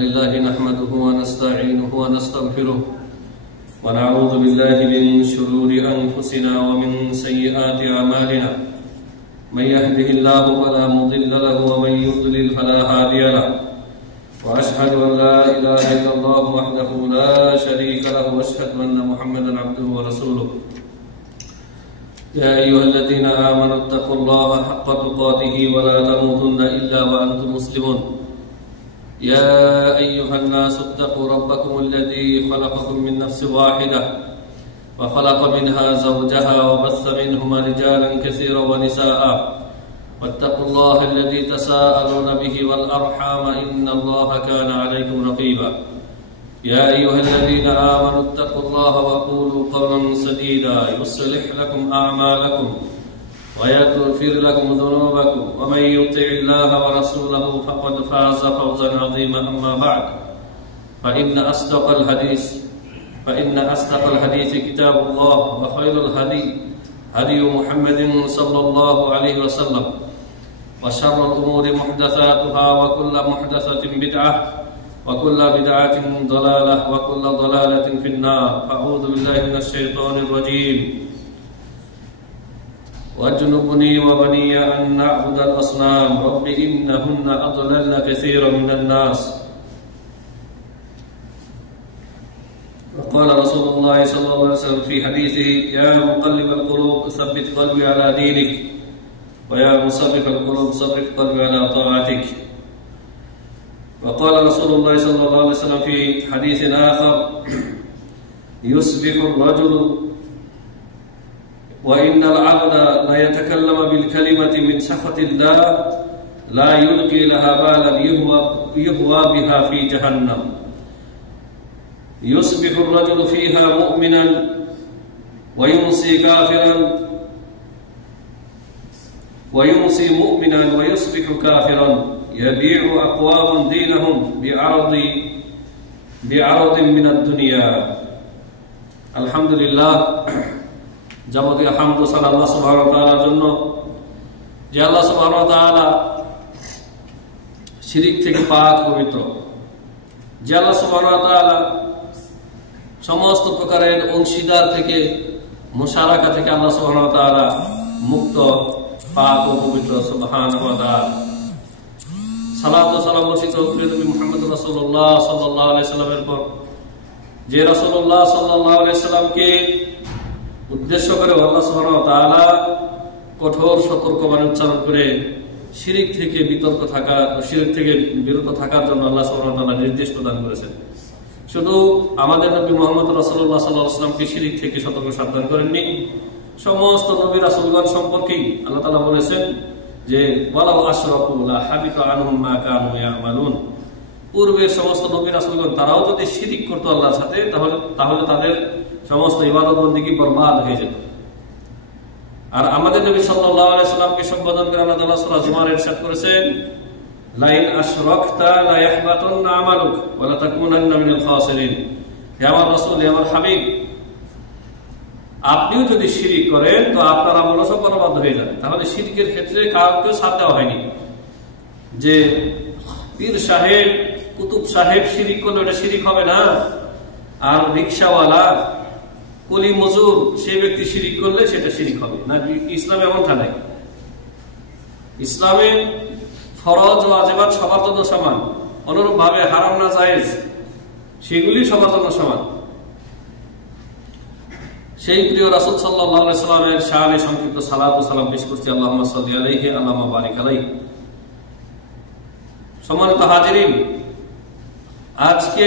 لله نحمده ونستعينه ونستغفره ونعوذ بالله من شرور أنفسنا ومن سيئات أعمالنا من يهده الله فلا مضل له ومن يضلل فلا هادي له وأشهد أن لا إله إلا الله وحده لا شريك له وأشهد أن محمدا عبده ورسوله يا أيها الذين آمنوا اتقوا الله حق تقاته ولا تموتن إلا وأنتم مسلمون يا أيها الناس اتقوا ربكم الذي خلقكم من نفس واحدة وخلق منها زوجها وبث منهما رجالا كثيرا ونساء واتقوا الله الذي تساءلون به والأرحام إن الله كان عليكم رقيبا يا أيها الذين آمنوا اتقوا الله وقولوا قولا سديدا يصلح لكم أعمالكم ويغفر لكم ذنوبكم ومن يطع الله ورسوله فقد فاز فوزا عظيما أما بعد فإن أصدق الحديث كتاب الله وخير الهدي هدي محمد صلى الله عليه وسلم وشر الأمور محدثاتها وكل محدثة بدعة وكل بدعة ضلالة وكل ضلالة في النار أعوذ بالله من الشيطان الرجيم واجنبني وبني أن نعبد الأصنام رب إنهن أضللن كثيرا من الناس وقال رسول الله صلى الله عليه وسلم في حديثه يا مقلب القلوب ثبت قلبي على دينك ويا مصرف القلوب صرف قلبي على طاعتك وقال رسول الله صلى الله عليه وسلم في حديث آخر يصبح الرجل وإن العبد لا يتكلم بالكلمة من سخط الله لا يلقي لها بالا يهوى بها في جهنم يصبح الرجل فيها مؤمنا ويمسي كافرا ويمسي مؤمنا ويصبح كافرا يبيع أقوام دينهم بعرض من الدنيا الحمد لله যাবতীয় হামদ ও সালাত আল্লাহ সুবহানাহু ওয়া তাআলার জন্য যে আল্লাহ সুবহানাহু ওয়া তাআলা শিরক থেকে পাক পবিত্র, যে আল্লাহ সুবহানাহু ওয়া তাআলা সমস্ত প্রকারের অংশীদার থেকে মুশারাকা থেকে আল্লাহ সুবহানাহু ওয়া তাআলা মুক্ত পাক ও পবিত্র সুবহানাহু ওয়া তাআলা। সালাত ও সালাম বর্ষিত প্রিয় নবী মুহাম্মদ রাসূলুল্লাহ সাল্লাল্লাহু আলাইহি সাল্লামের পর, যে রাসূলুল্লাহ সাল্লাল্লাহু আলাইহি সাল্লামকে উদ্দেশ্য করে আল্লাহ সুবহানাহু ওয়া তাআলা কঠোর সতর্কবাণী উচ্চারণ করে শিরক থেকে বিরত থাকার জন্য আল্লাহ সুবহানাহু ওয়া তাআলা নির্দেশ প্রদান করেছেন। শুধু আমাদের নবী মুহাম্মদ রাসূলুল্লাহ সাল্লাল্লাহু আলাইহি ওয়াসাল্লামকে শিরক থেকে সতর্ক সাবধান করেননি, সমস্ত নবী রাসূলগণ সম্পর্কেই আল্লাহ তাআলা বলেছেন যে ওয়ালাউ আশরাকু লা হাবিতা আনহুম মা কানু ইয়ামালুন। পূর্বের সমস্ত নবী রাসূলগণ তারাও যদি শিরক করত আল্লাহর সাথে তাহলে তাদের সমস্ত ইবাদত বন্দেগী বরবাদ হয়ে যেত। আর আমাদের নবী সাল্লাল্লাহু আলাইহি সাল্লামকে সম্বোধন করে আল্লাহ তাআলা সূরা জুমার ইরশাদ করেছেন লাইন আশরাকতা লা ইয়াহবাতুন্না আমালুক ওয়া লা তাকুনান্না মিনাল খাসিরিন। হে আমার রাসূল, হে আমার হাবিব, আপনিও যদি শিরক করেন তো আপনার আমল সব বরবাদ হয়ে যাবে। তাহলে শিরকের ক্ষেত্রে কাউকে সাথ দেওয়া হয়নি যে পীর সাহেব কুতুব সাহেব শিরক করলে ওটা শিরক হবে না, আর রিকশাওয়ালা কুলি মজুর সেই ব্যক্তি শিরক করলে সেটা শিরক হবে না। ইসলামে এমনটা নাই। ইসলামে ফরজ ও ওয়াজিবাত সবার জন্য সমান, অনুরূপ ভাবে হারাম না জায়েজ সেগুলি সবার জন্য সমান। সেই প্রিয় রাসূল সাল্লাল্লাহু আলাইহি সাল্লামের শানে সংক্ষিপ্ত সালাত ও সালাম পেশ করছি। আল্লাহুম্মা সাল্লি আলাইহি আল্লাহুম্মা বারিক আলাইহি। সম্মানিত হাজিরিন, আজকে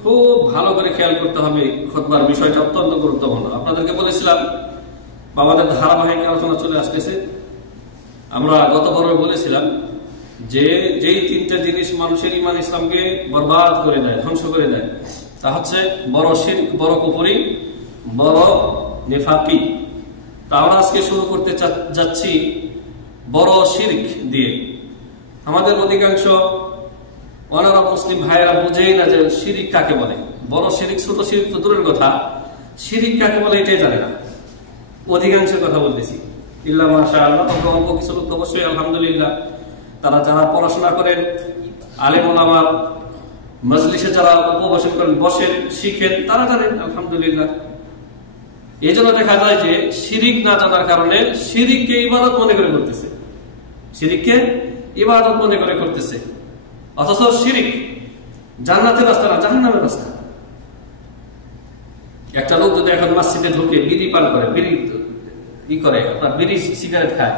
খুব ভালো করে খেয়াল করতে হবে, খুতবার বিষয়টা অত্যন্ত গুরুত্বপূর্ণ। আপনাদেরকে বলেছিলাম আমাদের ধারাবাহিক আলোচনা চলে আসতেছে। আমরা গত পর্বে বলেছিলাম যে যেই তিনটা জিনিস মানুষের ঈমান ইসলামকে বরবাদ করে দেয়, ধ্বংস করে দেয়, তা হচ্ছে বড় শিরক, বড় কুফরি, বড় নিফাকি। তা আমরা আজকে শুরু করতে যাচ্ছি বড় শিরক দিয়ে। আমাদের অধিকাংশ অনারা মুসলিম ভাইয়েরা বুঝেই না যে শিরক কাকে বলে। বড় শিরক ছোট শিরক তো দূরের কথা, শিরক কাকে বলে এটাই জানে না। অধিকাংশের কথা বলতেছি, ইল্লা মাশাআল্লাহ, অল্প কিছু লোক অবশ্যই আলহামদুলিল্লাহ তারা যারা পড়াশোনা করেন, আলেম ওলামা মজলিসে যারা উপবেশন করেন, বসেন, শিখেন, তারা জানেন আলহামদুলিল্লাহ। এই জন্য দেখা যায় যে শিরিক না জানার কারণে শিরিককে ইবাদত মনে করে করতেছে, শিরিককে ইবাদত মনে করে করতেছে। অথচ শিরিক জান্নাতের রাস্তা না, জাহান্নামের রাস্তা। একটা লোক যদি এখন মসজিদে ঢুকে বিড়ি পান করে, বিড়ি করে, আপনার বিড়ি সিগারেট খায়,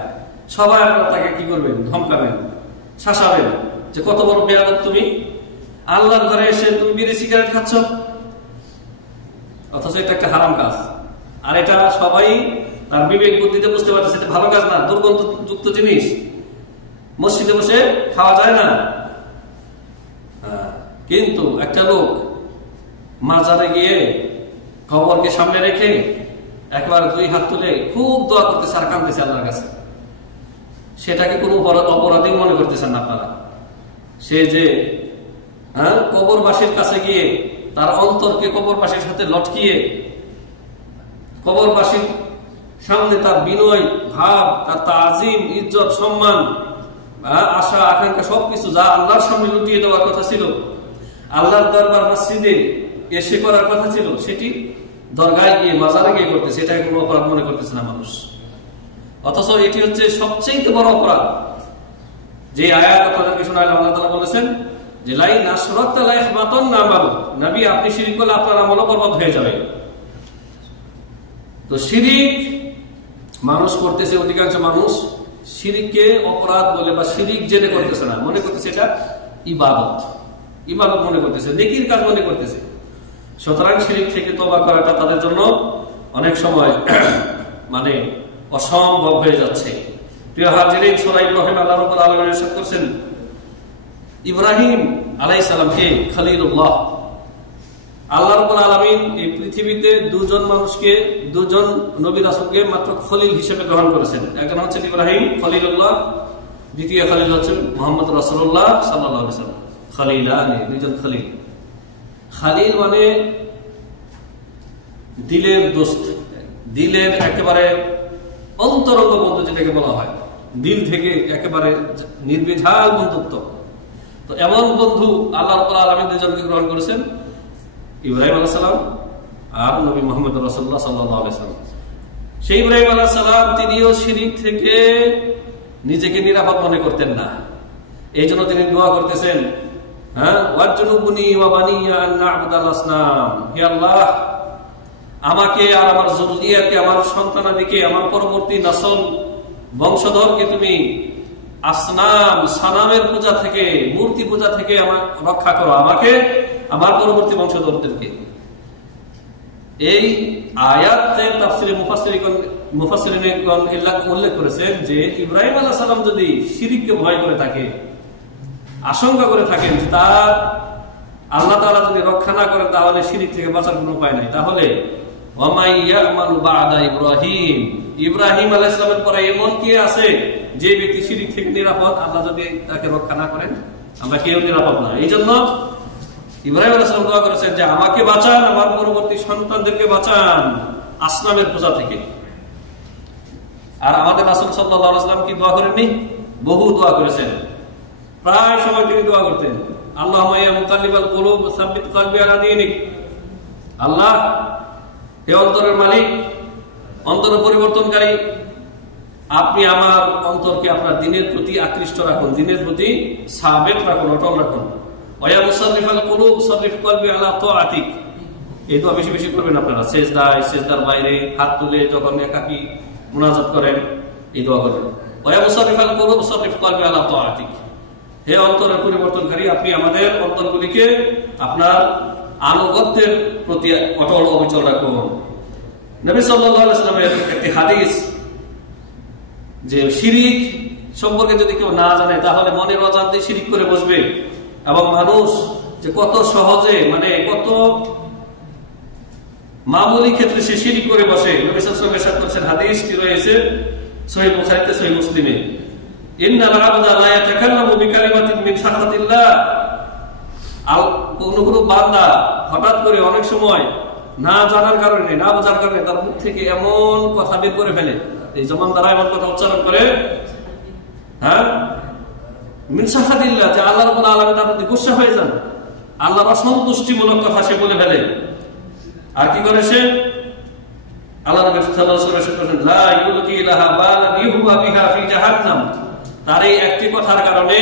সবাই আপনার তাকে কি করবেন? ধমকাবেন, শাসাবেন যে কত বড় বেয়াদব তুমি, আল্লাহর ঘরে এসে তুমি বিড়ি সিগারেট খাচ্ছ। অথচ এটা একটা হারাম কাজ। আর এটা সবাই তার বিবেক বুদ্ধিতে বুঝতে পারতেছে এটা ভালো কাজ না, দুর্গন্ধযুক্ত জিনিস, মসজিদে বসে খাওয়া যায় না। কিন্তু একটা লোক মাজারে গিয়ে কবরকে সামনে রেখে একবার 2 হাত তুলে খুব দোয়া করতেছে আর কাঁদতেছে আল্লাহর কাছে, সেটাকে কোনো অপরাধী মনে করতেছেন না আপনারা? সে যে কবরবাসীর কাছে গিয়ে তার অন্তরকে কবরবাসীর সাথে লটকিয়ে কবরবাসীর সামনে তার বিনয় ভাব, তার তাজিম, ইজ্জত, সম্মান, আশা আকাঙ্ক্ষা সবকিছু যা আল্লাহর সামনে লুটিয়ে দেওয়ার কথা ছিল, আল্লাহর দরবার মসজিদে এসে করার কথা ছিল, সেটি দরগায় গিয়ে মাজারে গিয়ে করতেছে। এটা কোনো অপরাধ মনে করতেছে না মানুষ। অথচ এটি হচ্ছে সবচেয়ে বড় অপরাধ। যে আয়াত আপনাদেরকে শোনালাম, আল্লাহ তাআলা বলেছেন যে লাইন আশরাকতা লা ইয়াহবাতান্না আমালুক, নবী আপনি শিরক করলে আপনার আমল বরবাদ হয়ে যাবে। তো শিরিক মানুষ করতেছে, অধিকাংশ মানুষ শিরিককে অপরাধ বলে বা শিরিক জেনে করতেছে না, মনে করতেছে এটা ইবাদত, ইবাদত মনে করতেছে, নেকির কাজ মনে করতেছে। সুতরাং শিরিক থেকে তওবা করাটা তাদের জন্য অনেক সময় মানে অসম্ভব হয়ে যাচ্ছে। প্রিয় হাজিরিন, সূরা ইব্রাহিম আল্লাহ রাব্বুল আলামিন ইরশাদ করেছেন, ইব্রাহিম আলাইহিস সালামকে খলিলুল্লাহ, আল্লাহ রাব্বুল আলামিন এই পৃথিবীতে দুজন মানুষকে, দুজন নবী রাসূলকে মাত্র খলিল হিসেবে গ্রহণ করেছেন। একজন হচ্ছেন ইব্রাহিম খলিলুল্লাহ, দ্বিতীয় খলিল হচ্ছেন মুহাম্মদ রাসূলুল্লাহ সাল্লাল্লাহু আলাইহি ওয়াসাল্লাম। খলিলানি, দুজন খলিল। খলিল মানে দিলের দোস্ত, দিলের একেবারে অন্তরঙ্গ বন্ধু যেটাকে বলা হয়, দিল থেকে একেবারে নির্বিঝাল বন্ধুত্ব। তো এমন বন্ধু আল্লাহ রাব্বুল আলামিন দুজনকে গ্রহণ করেছেন, ইব্রাহিম আলাইহিস সালাম আর নবী মুহাম্মদ রাসূলুল্লাহ সাল্লাল্লাহু আলাইহি ওয়াসাল্লাম। সেই ইব্রাহিম আলাইহিস সালাম তিনিও শিরক থেকে নিজেকে নিরাপদ মনে করতেন না। এই জন্য তিনি দোয়া করতেছেন, ওয়াজনুবনি ওয়া বানিয়া আন না'বুদাল আসনাম, হে আল্লাহ আমাকে আর আমার যুররিয়াতকে, আমার সন্তানাদিকে, আমার পরবর্তী নসল বংশধরকে তুমি আসনাম, সানামের পূজা থেকে, মূর্তি পূজা থেকে আমার রক্ষা করো, আমাকে, আমার পরবর্তী বংশধরদেরকে। এই আয়াতের তাফসীরে মুফাসসিরিনগণ উল্লেখ করেছেন যে ইব্রাহিম আলাইহিস সালাম যদি শিরককে ভয় করে থাকে, আশঙ্কা করে থাকেন যে তার আল্লাহ তাআলা যদি রক্ষা না করেন তাহলে শিরক থেকে বাঁচার কোনো উপায় নাই, তাহলে ওয়ামাই ইয়ামানু বা'দা ইব্রাহিম, ইব্রাহিম আলাইহিস সালামের পরে এমন কে আছে যে ব্যক্তি শিরক থেকে নিরাপদ? আল্লাহ যদি তাকে রক্ষা না করেন আমরা কেউ নিরাপদ না। এই জন্য ইব্রাহিম আলাইহিস সালাম দোয়া করেছেন যে আমাকে বাঁচান, আমার পরবর্তী সন্তানদেরকে বাঁচান আসনামের পূজা থেকে। আর আমাদের রাসূল সাল্লাল্লাহু আলাইহি ওয়াসাল্লাম কি দোয়া করেননি? বহু দোয়া করেছেন। প্রায় সময় তিনি দোয়া করতেন, আল্লাহুম্মা ইয়া মুকাল্লিবাল কুলুব সাব্বিত কলবি আলা দীনিক, আল্লাহ হে অন্তরের মালিক, অন্তর পরিবর্তনকারী, আপনি আমার অন্তরকে আপনার দ্বীনের প্রতি আকৃষ্ট রাখুন, দ্বীনের প্রতি সাবিত রাখুন, অটল রাখুন। ওয়া মুসাররিফাল কুলুব সাররিফ কলবি আলা তাআতিক, এই দোয়া বেশি বেশি করবেন আপনারা। সিজদায়, সিজদার বাইরে হাত তুলে যখন একাকী মুনাজাত করেন এই দোয়া করবেন। ওয়া মুসাররিফাল কুলুব সাররিফ কলবি আলা তাআতিক, হে অন্তরের পরিবর্তনকারী, আপনি আমাদের অন্তরগুলিকে আপনার আনুগত্যের প্রতি অটল অবিচল রাখুন। নবী সাল্লাল্লাহু আলাইহি ওয়াসাল্লামের একটি হাদিস যে শিরক সম্পর্কে যদি কেউ না জানে তাহলে মনের অজান্তে শিরক করে বসবে, এবং মানুষ যে কত সহজে, মানে কত মামুলি ক্ষেত্রে সে শিরক করে বসে। নবী সাল্লাল্লাহু আলাইহি ওয়াসাল্লাম ইরশাদ করেছেন, হাদিসটি রয়েছে সহিহ বুখারীতে, সহিহ মুসলিমে, ইন্নাল আবদা লা ইয়াতাকাল্লামু বিকালিমাতিন মিন সাখাতিল্লাহ, কোন বান্দা হঠাৎ করে অনেক সময় না জানার কারণে, না বোঝার কারণে তার মুখ থেকে এমন কথা বের করে ফেলে, এই জবান দ্বারা এমন কথা উচ্চারণ করে, মিন সাখাতিল্লাহ, যে আল্লাহ রাব্বুল আলামিন তার প্রতি গুসা হয়ে যান, আল্লাহর অসন্তুষ্টিমূলক কথা সে বলে ফেলে। আর কি করে সে? আল্লাহ নবী সাল্লাল্লাহু আলাইহি ওয়াসাল্লাম বলেন, লা ইউলকি লাহা বালান ইহুবা বিহা ফি জাহান্নাম। তার এই একটি কথার কারণে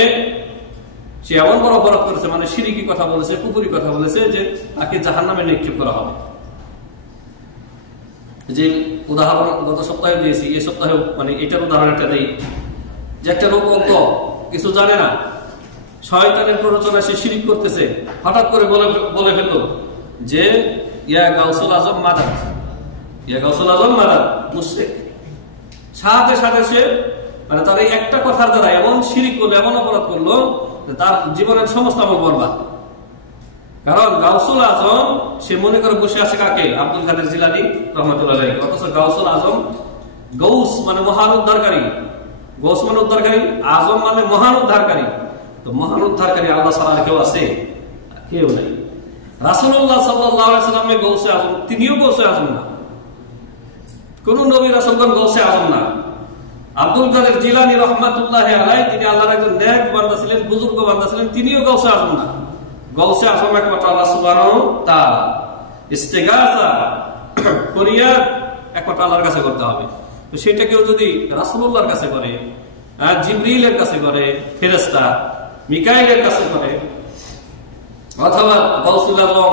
সে এমন বড় অপরাধ করেছে, মানে শিরকি কথা বলেছে, কুফরি কথা বলেছে, যে তাকে জাহান্নামে নিক্ষেপ করা হবে। যে উদাহরণ গত সপ্তাহে দিয়েছি, এই সপ্তাহে মানে এটার উদাহরণ একটা দেই, যে একটা লোক অজ্ঞ, কিছু জানে না, শয়তানের প্ররোচনায় সে শিরক করতেছে, হঠাৎ করে বলে ফেলল যে ইয়া গাউসুল আজম মাদাদ, ইয়া গাউসুল আজম মাদাদ, মুশরিক। সাথে সাথে সে মানে তার এই একটা কথার দ্বারা এমন শিরক করলো, এমন অপরাধ করলো যে তার জীবনের সমস্ত আমল বরবাদ। কারণ গাউসুল আজম সে মনে করে বসে আছে কাকে? আব্দুল কাদের জিলানী রহমাতুল্লাহ আলাইহি। অথচ গাউসুল আজম, গৌস মানে মহান উদ্ধারকারী, গৌস মানে উদ্ধারকারী, আজম মানে মহান উদ্ধারকারী। তো মহান উদ্ধারকারী আল্লাহ ছাড়া কেউ আছে? কেউ নাই। রাসূলুল্লাহ সাল্লাল্লাহু আলাইহি ওয়াসাল্লামের গৌসে আজম, তিনিও গৌসে আজম না, কোন নবী রাসূলগণ গৌসে আজম না। আব্দুল কাদের জিলানী রহমাতুল্লাহ আলাইহি তিনি আল্লাহর একজন নেক বান্দা ছিলেন, বুজুর্গ বান্দা ছিলেন, তিনিও গৌসে আজম না। গৌসে আজম একমাত্র আল্লাহ সুবহানাহু ওয়া তাআলা। ইস্তিগাসা ফরিয়াদ একমাত্র আল্লাহর কাছে করতে হবে। তো সেটা কেউ যদি রাসূলুল্লাহর কাছে করে, জিবরিলের কাছে করে, ফেরেশতা মিকাইলের কাছে করে, অথবা গাউসুল আজম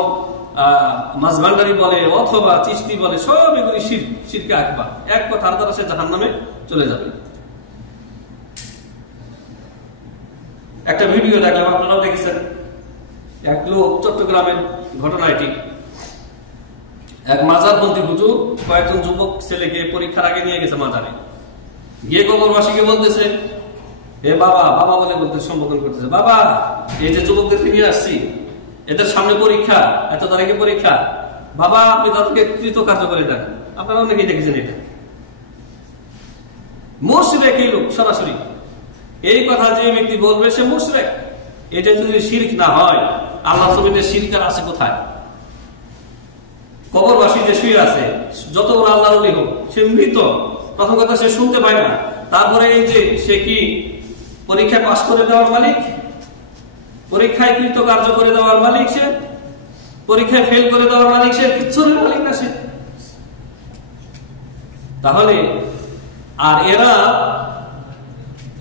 মাঝভান্ডারি বলে, অথবা চিশতি বলে, সব এগুলি শিরকে আকবার। এক কথার দ্বারা সে জাহান্নামে চলে যাবে। একটা ভিডিও দেখলাম, আপনারাও দেখেছেন, এক লোক, চট্টগ্রামের ঘটনা এটি, এক মাজারপন্থী হুজুর কয়েকজন যুবক ছেলেকে পরীক্ষার আগে নিয়ে গেছে মাজারে, গিয়ে কবরবাসীকে বলতেছে, হে বাবা, বাবা বলে বলতে সম্বোধন করতেছে, বাবা এই যে যুবকদেরকে নিয়ে আসছি, এদের সামনে পরীক্ষা, এত তারিখে পরীক্ষা, বাবা আপনি তাদেরকে কৃতকার্য করে দেন। আপনারা অনেকেই দেখেছেন এটা। মুশরিক এই লোক, সরাসরি এই কথা যে ব্যক্তি বলবে সে মুশরিক। এটা যদি শিরক না হয়, আল্লাহর জমিনে শিরক আর আছে কোথায়? কবরবাসী যে শুয়ে আছে, যত বড় আল্লাহর ওলি হোক, সে মৃত। প্রথম কথা সে শুনতে পায় না, তারপরে এই যে সে কি পরীক্ষায় পাশ করে দেওয়ার মালিক, পরীক্ষায় কৃতকার্য করে দেওয়ার মালিক সে, পরীক্ষায় ফেল করে দেওয়ার মালিক সে, কিচ্ছুর মালিক না সে। তাহলে আর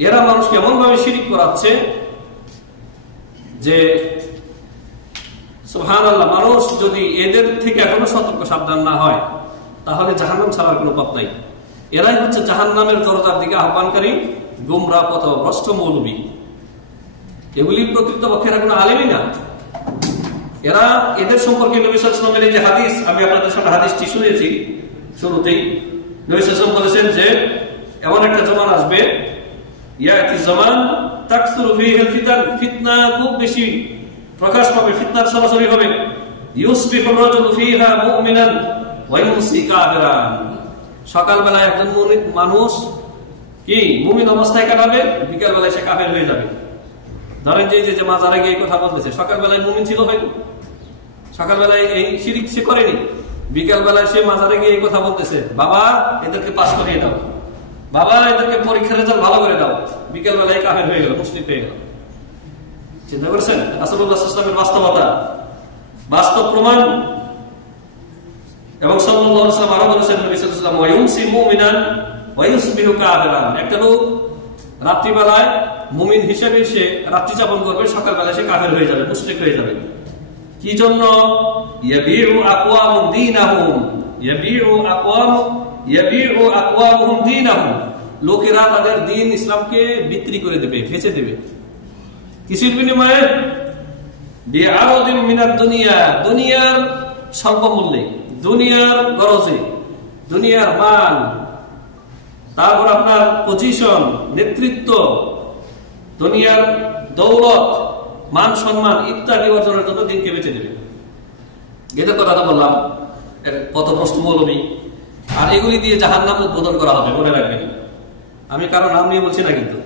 এরা মানুষকে এমন ভাবে শিরক করাচ্ছে যে সুবহানাল্লাহ, মানুষ যদি এদের থেকে এখনো সতর্ক সাবধান না হয়, তাহলে জাহান্নাম ছাড়ার কোনো পথ নাই। এরাই হচ্ছে জাহান্নামের দরজার দিকে আহ্বানকারী গুমরাহ পথভ্রষ্ট মৌলবী। এগুলি প্রকৃতপক্ষে এরা কোনো আলেমই না। এদের সম্পর্কে নবী সাল্লাল্লাহু আলাইহি ওয়াসাল্লামের এই যে হাদিস, আমি আপনাদের সামনে হাদিসটি শুনিয়েছি শুরুতেই। নবী সাল্লাল্লাহু আলাইহি ওয়াসাল্লাম বলেছেন যে এমন একটা জামান আসবে, ইয়াতি জামান তাকসুরু ফীহিল ফিতান, ফিতনা খুব বেশি প্রকাশ পাবে, ফিতনার সরাসরি হবে। ইউসবিহুর রাজুলু ফীহা মুমিনান ওয়া ইউমসি কাফিরান, সকালবেলায় একজন মানুষ কি মুমিন অবস্থায় কাটাবে, বিকাল বেলায় সে কাফের হয়ে যাবে। ধরেন যে মাজারে গিয়ে কথা বলতেছে, সকালবেলায় মুমিন ছিল, হয়তো সকালবেলায় এই শিরক সে করেনি, বিকাল বেলায় সে মাজারে গিয়ে এই কথা বলতেছে, বাবা এদেরকে পাস করিয়ে দাও, বাবা এদেরকে পরীক্ষার রেজাল্ট ভালো করে দাও, বিকাল বেলায় কাফের হয়ে গেল, মুশরিক হয়ে গেল। চিন্তা করছেন রাসূলুল্লাহ সাল্লাল্লাহু আলাইহি ওয়াসাল্লামের বাস্তবতা, বাস্তব প্রমাণ। এবং সাল্লাল্লাহু আলাইহি ওয়াসাল্লাম আরো বলেছেন, নবী সাল্লাল্লাহু আলাইহি ওয়াসাল্লাম ওয়া ইউমসি মুমিনান ওয়া ইউসবিহু কাফিরান, একটা লোক রাত্রিবেলায় মুমিন হিসেবে সে রাত্রি যাপন করবে, সকালবেলায় সে কাফের হয়ে যাবে, মুশরিক হয়ে যাবে। কি জন্য? ইয়াবিউ আকওয়ামুম দীনাহুম, ইয়াবিউ আকওয়ামুহুম দীনাহুম, লোকেরা তাদের দ্বীন ইসলামকে বিক্রি করে দেবে, বেচে দেবে। কিসের বিনিময়ে? বিআরাদিন মিনাদ দুনিয়া, দুনিয়ার স্বল্প মূল্যে, দুনিয়ার গরজে, দুনিয়ার মান, তারপর আপনার পজিশন, নেতৃত্ব, দুনিয়ার দৌলত, মান সম্মান ইত্যাদি অর্জনের জন্য দিনকে বেঁচে দেবে। এদের কথা বললাম, পথভ্রষ্ট মৌলবী। আর এগুলি দিয়ে জাহান্নাম উদ্বোধন করা হবে, মনে রাখবেন। আমি কারো নাম নিয়ে বলছি না, কিন্তু